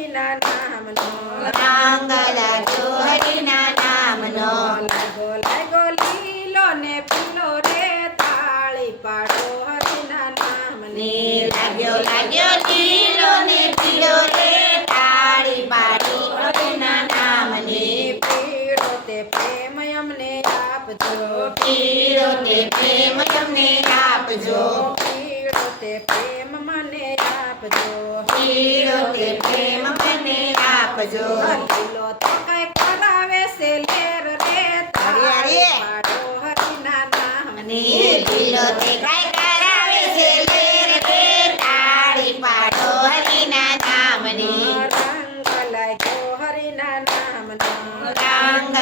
હરિના નામનો રંગ લાગ્યો હરિના નામનો લાગો લાગો લીલો ને પીલો રે તાળી પાડો હરિના નામને લાગ્યો લાગ્યો લીલો ને પીળો રે તાળી પાડો હરિના નામને પીળો તે પ્રેમ અમને આપજો પીળો તે પ્રેમ તમને આપજો પીળો તે પ્રેમ મને આપજો પીળો તે પ્રેમ મને આપજો લીલો તો કઈ કરાવે છે લેર રે તાળી પાડો હરિના નામને લીલો તે કાંઈ કરાવે છે લેર રે તાળી પાડો હરિના નામની રંગ લાગ્યો હરિના નામનો રંગ